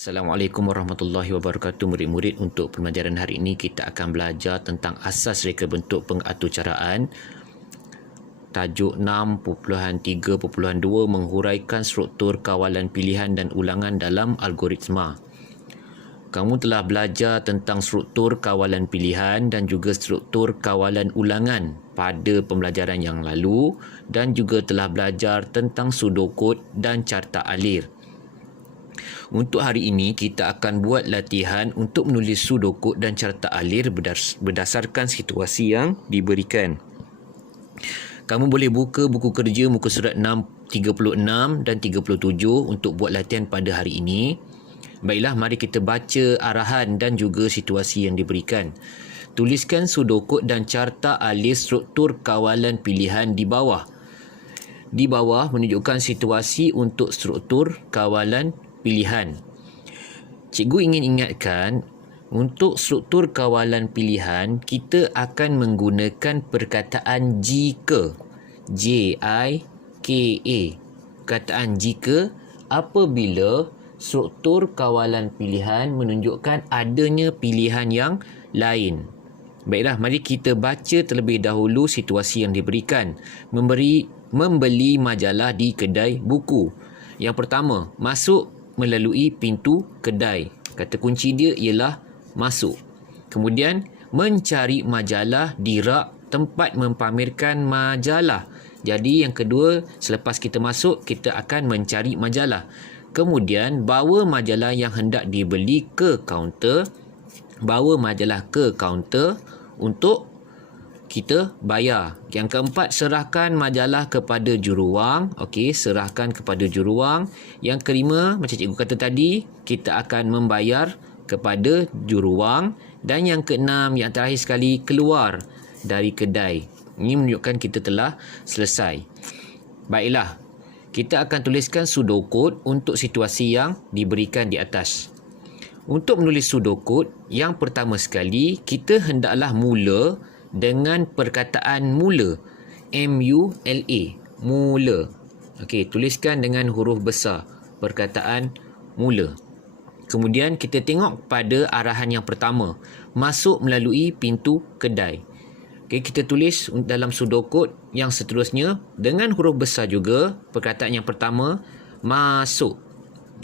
Assalamualaikum warahmatullahi wabarakatuh. Murid-murid, untuk pembelajaran hari ini kita akan belajar tentang asas reka bentuk pengaturcaraan. Tajuk 6.3.2 menghuraikan struktur kawalan pilihan dan ulangan dalam algoritma. Kamu telah belajar tentang struktur kawalan pilihan dan juga struktur kawalan ulangan pada pembelajaran yang lalu dan juga telah belajar tentang pseudocode dan carta alir. Untuk hari ini, kita akan buat latihan untuk menulis pseudocode dan carta alir berdasarkan situasi yang diberikan. Kamu boleh buka buku kerja muka surat 36 dan 37 untuk buat latihan pada hari ini. Baiklah, mari kita baca arahan dan juga situasi yang diberikan. Tuliskan pseudocode dan carta alir struktur kawalan pilihan di bawah. Di bawah menunjukkan situasi untuk struktur kawalan pilihan. Cikgu ingin ingatkan, untuk struktur kawalan pilihan, kita akan menggunakan perkataan jika. J-I-K-A. Perkataan jika apabila struktur kawalan pilihan menunjukkan adanya pilihan yang lain. Baiklah, mari kita baca terlebih dahulu situasi yang diberikan. Membeli majalah di kedai buku. Yang pertama, masuk melalui pintu kedai. Kata kunci dia ialah masuk. Kemudian, mencari majalah di rak tempat mempamerkan majalah. Jadi yang kedua, selepas kita masuk, kita akan mencari majalah. Kemudian, bawa majalah yang hendak dibeli ke kaunter. Bawa majalah ke kaunter untuk kita bayar. Yang keempat, serahkan majalah kepada juruwang. Okey, serahkan kepada juruwang. Yang kelima, macam cikgu kata tadi, kita akan membayar kepada juruwang. Dan yang keenam, yang terakhir sekali, keluar dari kedai. Ini menunjukkan kita telah selesai. Baiklah, kita akan tuliskan pseudocode untuk situasi yang diberikan di atas. Untuk menulis pseudocode, yang pertama sekali, kita hendaklah mula dengan perkataan mula. M-U-L-A. Mula. Okey, tuliskan dengan huruf besar perkataan mula. Kemudian kita tengok pada arahan yang pertama. Masuk melalui pintu kedai. Okey, kita tulis dalam pseudocode yang seterusnya dengan huruf besar juga perkataan yang pertama, masuk.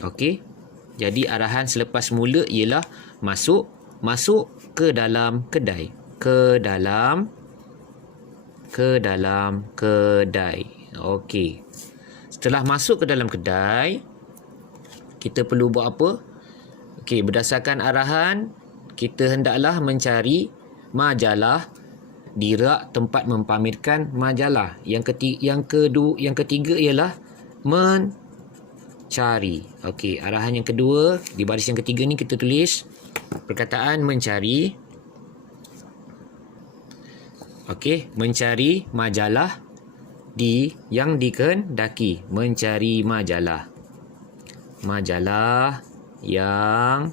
Okey. Jadi arahan selepas mula ialah masuk ke dalam kedai. Ke dalam kedai. Okey. Setelah masuk ke dalam kedai, kita perlu buat apa? Okey, berdasarkan arahan, kita hendaklah mencari majalah di rak tempat mempamerkan majalah. Yang ketiga ialah mencari. Okey, arahan yang kedua, di baris yang ketiga ni kita tulis perkataan mencari. Okey, mencari majalah yang dikehendaki. Mencari majalah. Majalah yang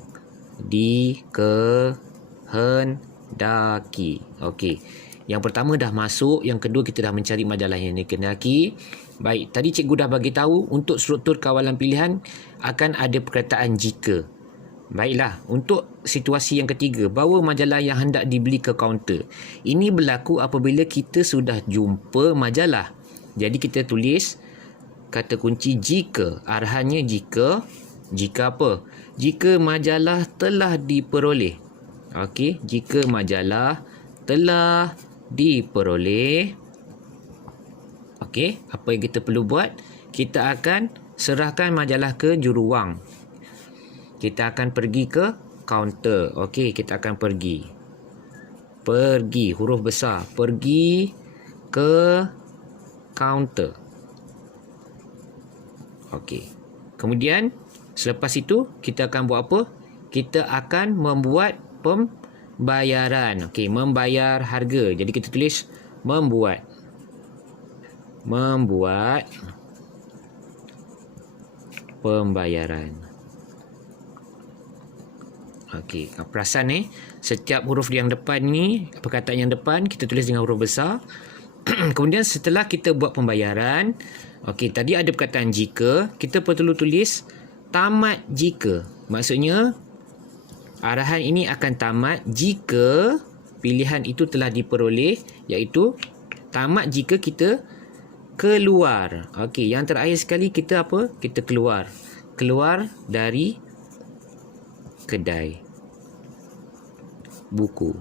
dikehendaki. Okey. Yang pertama dah masuk, yang kedua kita dah mencari majalah yang dikehendaki. Baik, tadi cikgu dah bagi tahu untuk struktur kawalan pilihan akan ada perkataan jika. Baiklah, untuk situasi yang ketiga, bawa majalah yang hendak dibeli ke kaunter. Ini berlaku apabila kita sudah jumpa majalah. Jadi kita tulis kata kunci jika. Arahannya jika. Jika apa? Jika majalah telah diperoleh. Okey, jika majalah telah diperoleh. Okey, apa yang kita perlu buat? Kita akan serahkan majalah ke juruwang. Kita akan pergi ke kaunter. Okey, kita akan pergi. Pergi, huruf besar. Pergi ke kaunter. Okey. Kemudian, selepas itu, kita akan buat apa? Kita akan membuat pembayaran. Okey, membayar harga. Jadi, kita tulis membuat. Membuat pembayaran. Okey, perasan setiap huruf yang depan ni, perkataan yang depan kita tulis dengan huruf besar. Kemudian setelah kita buat pembayaran, okey, tadi ada perkataan jika, kita perlu tulis tamat jika. Maksudnya arahan ini akan tamat jika pilihan itu telah diperoleh, iaitu tamat jika kita keluar. Okey, yang terakhir sekali kita apa? Kita keluar. Keluar dari kedai buku.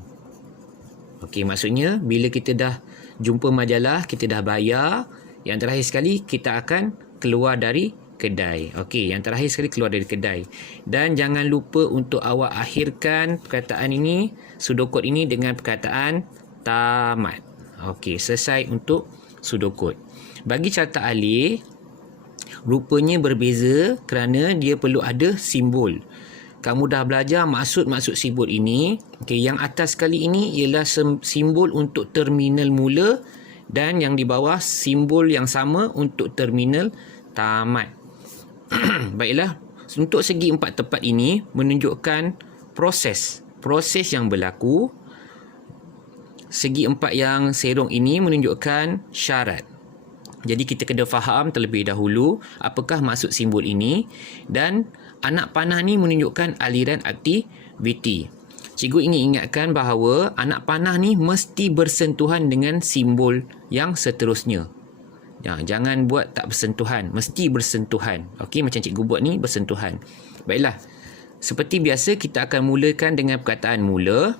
Okey, maksudnya bila kita dah jumpa majalah, kita dah bayar, yang terakhir sekali kita akan keluar dari kedai. Okey, yang terakhir sekali keluar dari kedai. Dan jangan lupa untuk awak akhirkan perkataan ini, sudokod ini dengan perkataan tamat. Okey, selesai untuk sudokod. Bagi carta alih, rupanya berbeza kerana dia perlu ada simbol. Kamu dah belajar maksud-maksud simbol ini. Okey, yang atas kali ini ialah simbol untuk terminal mula dan yang di bawah simbol yang sama untuk terminal tamat. Baiklah, untuk segi empat tepat ini menunjukkan proses yang berlaku. Segi empat yang serong ini menunjukkan syarat. Jadi kita kena faham terlebih dahulu apakah maksud simbol ini, dan anak panah ni menunjukkan aliran aktiviti. Cikgu ingin ingatkan bahawa anak panah ni mesti bersentuhan dengan simbol yang seterusnya. Ya, jangan buat tak bersentuhan, mesti bersentuhan. Okey, macam cikgu buat ni bersentuhan. Baiklah. Seperti biasa kita akan mulakan dengan perkataan mula.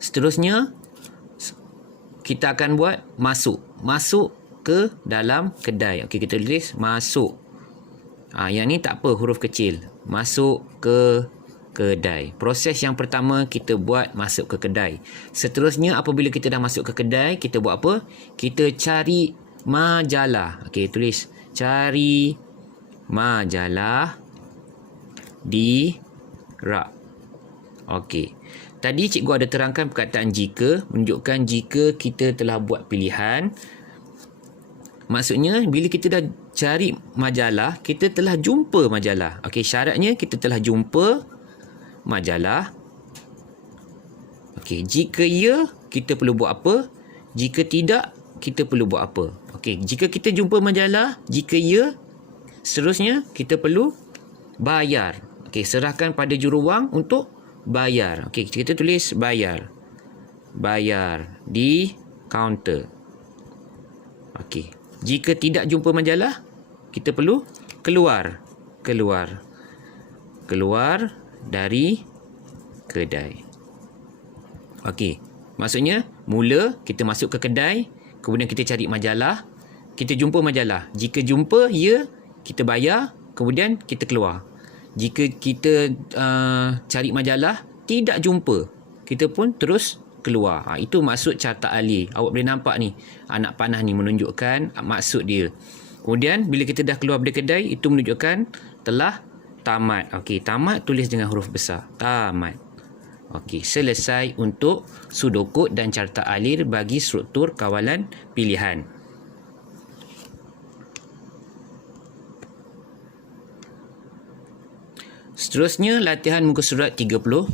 Seterusnya kita akan buat masuk. Masuk ke dalam kedai. Okey, kita tulis masuk. Yang ni tak apa, huruf kecil. Masuk ke kedai. Proses yang pertama kita buat masuk ke kedai. Seterusnya apabila kita dah masuk ke kedai, kita buat apa? Kita cari majalah. Okey, tulis cari majalah di rak. Okey. Tadi cikgu ada terangkan perkataan jika, menunjukkan jika kita telah buat pilihan. Maksudnya bila kita dah cari majalah, kita telah jumpa majalah. Okey, syaratnya kita telah jumpa majalah. Okey, jika ya, kita perlu buat apa? Jika tidak, kita perlu buat apa? Okey, jika kita jumpa majalah, jika ya, seterusnya kita perlu bayar. Okey, serahkan pada juruwang untuk bayar. Okey, kita tulis bayar. Bayar di kaunter. Okey. Jika tidak jumpa majalah, kita perlu keluar. Keluar dari kedai. Okey. Maksudnya, mula kita masuk ke kedai, kemudian kita cari majalah, kita jumpa majalah. Jika jumpa, ya, kita bayar, kemudian kita keluar. Jika kita cari majalah, tidak jumpa, kita pun terus keluar. Itu maksud carta alih. Awak boleh nampak ni, anak panah ni menunjukkan maksud dia. Kemudian bila kita dah keluar dari kedai, itu menunjukkan telah tamat. Okey, tamat tulis dengan huruf besar. Tamat. Okey, selesai untuk sudokod dan carta alih bagi struktur kawalan pilihan. Seterusnya, latihan muka surat 37.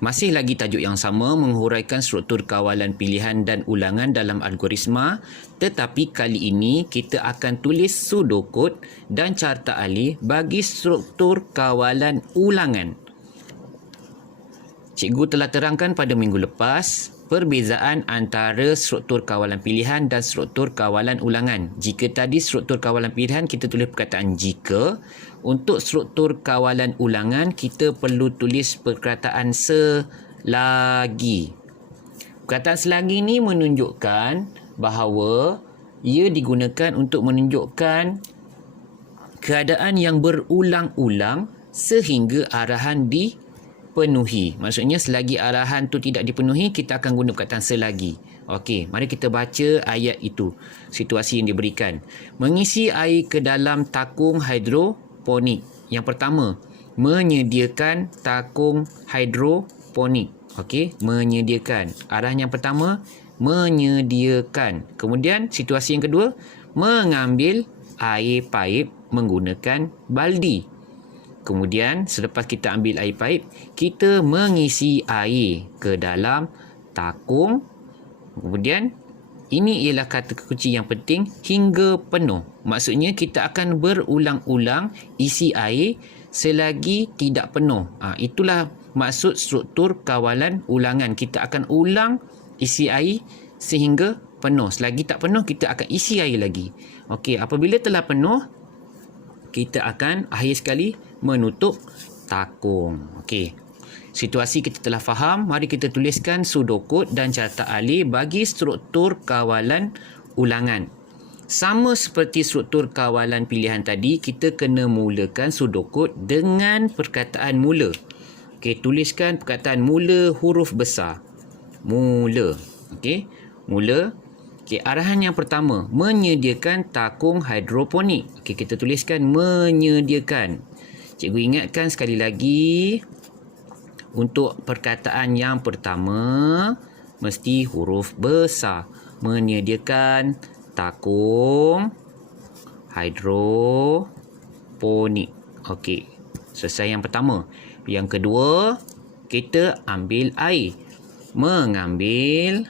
Masih lagi tajuk yang sama, menghuraikan struktur kawalan pilihan dan ulangan dalam algoritma, tetapi kali ini kita akan tulis sudokod dan carta alih bagi struktur kawalan ulangan. Cikgu telah terangkan pada minggu lepas perbezaan antara struktur kawalan pilihan dan struktur kawalan ulangan. Jika tadi struktur kawalan pilihan kita tulis perkataan jika, untuk struktur kawalan ulangan kita perlu tulis perkataan selagi. Perkataan selagi ni menunjukkan bahawa ia digunakan untuk menunjukkan keadaan yang berulang-ulang sehingga arahan dipenuhi. Maksudnya selagi arahan tu tidak dipenuhi, kita akan guna perkataan selagi. Okey, mari kita baca ayat itu. Situasi yang diberikan. Mengisi air ke dalam takung hidroponik. Yang pertama, menyediakan takung hidroponik. Okey, menyediakan. Arah yang pertama, menyediakan. Kemudian situasi yang kedua, mengambil air paip menggunakan baldi. Kemudian selepas kita ambil air paip, kita mengisi air ke dalam takung. Kemudian Ini ialah kata kunci yang penting, hingga penuh. Maksudnya kita akan berulang-ulang isi air selagi tidak penuh. Itulah maksud struktur kawalan ulangan. Kita akan ulang isi air sehingga penuh. Selagi tak penuh, kita akan isi air lagi. Okey, apabila telah penuh, kita akan akhir sekali menutup takung. Okey. Situasi kita telah faham, mari kita tuliskan sudokod dan carta alih bagi struktur kawalan ulangan. Sama seperti struktur kawalan pilihan tadi, kita kena mulakan sudokod dengan perkataan mula. Okey, tuliskan perkataan mula huruf besar. Mula. Okey, mula. Okey, arahan yang pertama, menyediakan takung hidroponik. Okey, kita tuliskan menyediakan. Cikgu ingatkan sekali lagi, untuk perkataan yang pertama mesti huruf besar. Menyediakan takung hidroponik. Okey, selesai yang pertama. Yang kedua, kita ambil air. Mengambil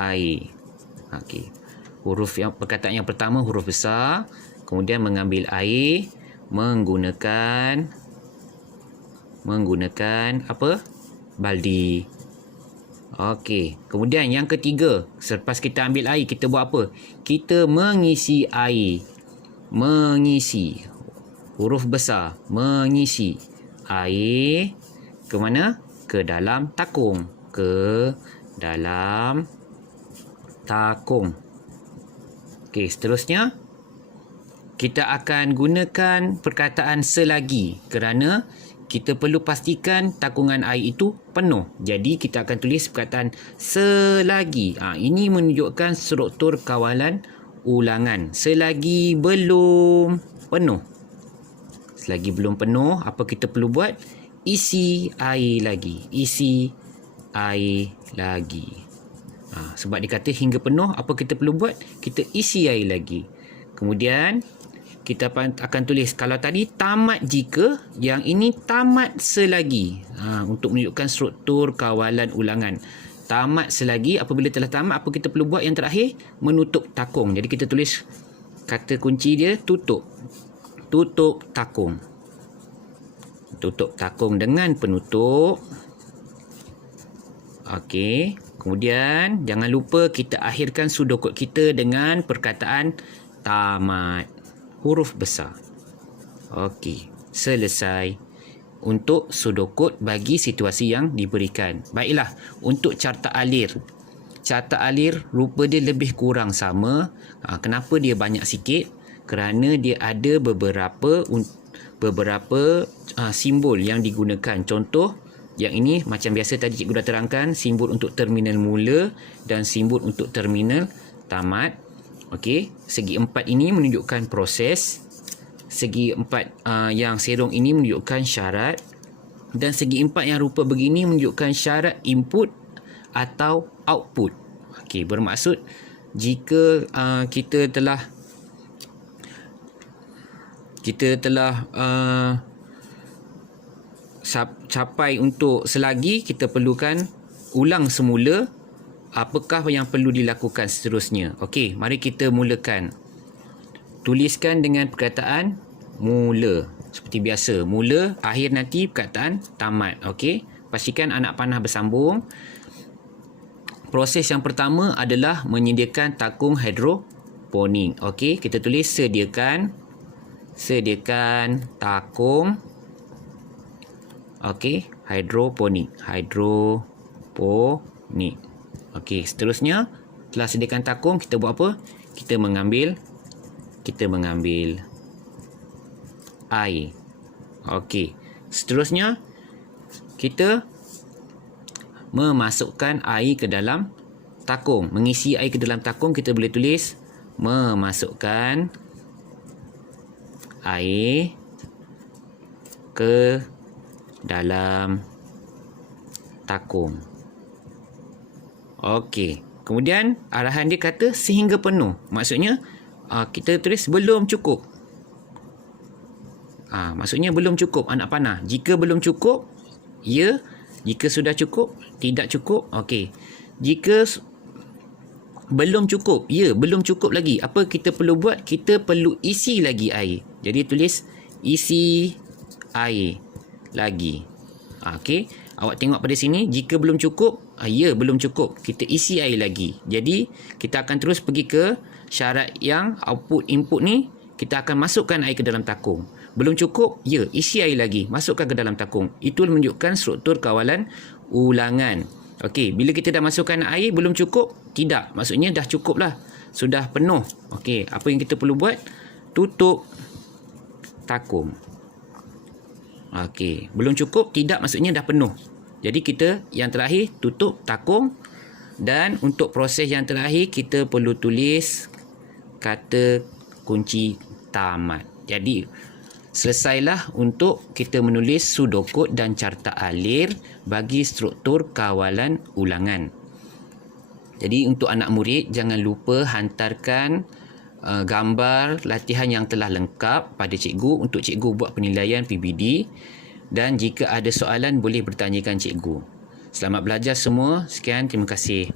air. Okey. Perkataan yang pertama huruf besar, kemudian mengambil air menggunakan apa? Baldi. Okey. Kemudian yang ketiga, selepas kita ambil air, kita buat apa? Kita mengisi air. Mengisi. Huruf besar. Mengisi air ke mana? Ke dalam takung. Ke dalam takung. Okey, seterusnya kita akan gunakan perkataan selagi kerana kita perlu pastikan takungan air itu penuh. Jadi kita akan tulis perkataan selagi. Ini menunjukkan struktur kawalan ulangan. Selagi belum penuh. Selagi belum penuh, apa kita perlu buat? Isi air lagi. Isi air lagi. Sebab dikata hingga penuh, apa kita perlu buat? Kita isi air lagi. Kemudian kita akan tulis, kalau tadi tamat jika, yang ini tamat selagi. Untuk menunjukkan struktur kawalan ulangan. Tamat selagi, apabila telah tamat, apa kita perlu buat yang terakhir? Menutup takung. Jadi kita tulis kata kunci dia tutup. Tutup takung. Tutup takung dengan penutup. Okey. Kemudian jangan lupa kita akhirkan sudokod kita dengan perkataan tamat. Huruf besar. Okey, selesai untuk sudokod bagi situasi yang diberikan. Baiklah, untuk carta alir. Carta alir rupa dia lebih kurang sama. Kenapa dia banyak sikit? Kerana dia ada beberapa simbol yang digunakan. Contoh, yang ini macam biasa tadi cikgu dah terangkan, simbol untuk terminal mula dan simbol untuk terminal tamat. Okey, segi empat ini menunjukkan proses. Segi empat yang serong ini menunjukkan syarat. Dan segi empat yang rupa begini menunjukkan syarat input atau output. Okey, bermaksud jika kita telah capai untuk selagi, kita perlukan ulang semula apakah yang perlu dilakukan seterusnya. Okey, mari kita mulakan. Tuliskan dengan perkataan mula. Seperti biasa, mula, akhir nanti perkataan tamat. Okey, pastikan anak panah bersambung. Proses yang pertama adalah menyediakan takung hidroponik. Okey, kita tulis sediakan takung hidroponik. Okey, seterusnya telah sediakan takung, kita buat apa? Kita mengambil air. Okey, seterusnya kita memasukkan air ke dalam takung. Mengisi air ke dalam takung, kita boleh tulis memasukkan air ke dalam takung. Okey. Kemudian arahan dia kata sehingga penuh. Maksudnya kita tulis belum cukup. Maksudnya belum cukup anak panah. Jika belum cukup, ia Jika sudah cukup, tidak cukup, okey. Jika belum cukup, ya, belum cukup lagi. Apa kita perlu buat? Kita perlu isi lagi air. Jadi tulis isi air lagi. Okey. Awak tengok pada sini, jika belum cukup, ya, belum cukup. Kita isi air lagi. Jadi, kita akan terus pergi ke syarat yang output input ni, kita akan masukkan air ke dalam takung. Belum cukup, ya, isi air lagi. Masukkan ke dalam takung. Itu menunjukkan struktur kawalan ulangan. Okey, bila kita dah masukkan air, belum cukup? Tidak. Maksudnya dah cukup lah. Sudah penuh. Okey, apa yang kita perlu buat? Tutup takung. Okey, belum cukup? Tidak, maksudnya dah penuh. Jadi kita yang terakhir tutup takung, dan untuk proses yang terakhir kita perlu tulis kata kunci tamat. Jadi selesailah untuk kita menulis pseudocode dan carta alir bagi struktur kawalan ulangan. Jadi untuk anak murid jangan lupa hantarkan gambar latihan yang telah lengkap pada cikgu untuk cikgu buat penilaian PBD, dan jika ada soalan boleh bertanyakan cikgu. Selamat belajar semua. Sekian, terima kasih.